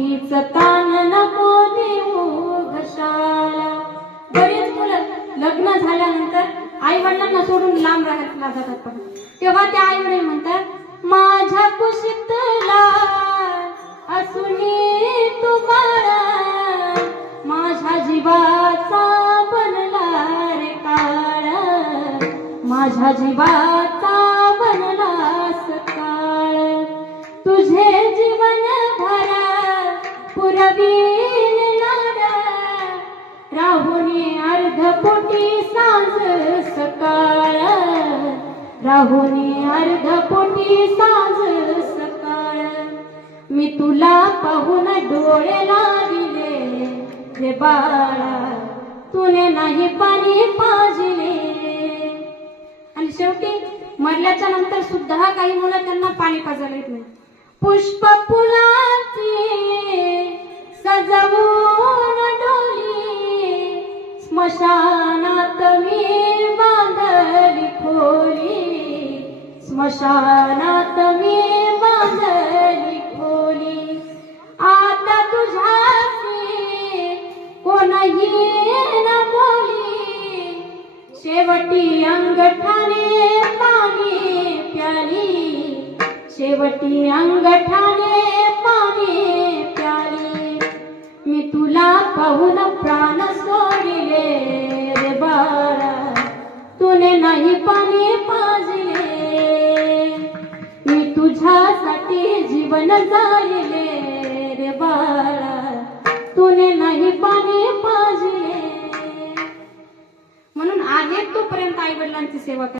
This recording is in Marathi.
उगीच ताण नको देऊ घशाला. बरेच मुलं लग्न झाल्यानंतर आई वडिलांना सोडून लांब राहायला जातात. तेव्हा त्या आई वडील म्हणतात, माझ्या कुशीतला असूनी तू बाळा, माझ्या जीवाचा बनला रे काळ, माझ्या जीवाचा बनलास काळ. तुझे जीवन भरा पुरवील नाडा, राहुनी अर्धपोटी सांज सकाळ, राहुनी अर्धपोटी सांज सकाळ. मी तुला पाहून डोळे लाविले रे बाळा, तुने नाही पाणी पाजले. आणि शेवटी मरल्याच्या नंतर सुद्धा काही मुलं त्यांना पाणी पाजायला येत नाही. पुष्प फुलांची सजवून डोली, स्मशानात मी बांधली खोली, स्मशानात मी बांधली खोली. आता तुझ्याशी कोणही न बोली, शेवटी अंगठाने पाणी प्याली, शेवटी अंगठाने पाणी प्याली. मी तुला पाहून प्राण सोडले रे बाळा, तुने नाही पाणी पाजले. मी तुझ्यासाठी जीवन जाळले रे बाळा, तुने नाही पाणी पाजले. म्हणून आहे तोपर्यंत आई वडिलांची सेवा करा.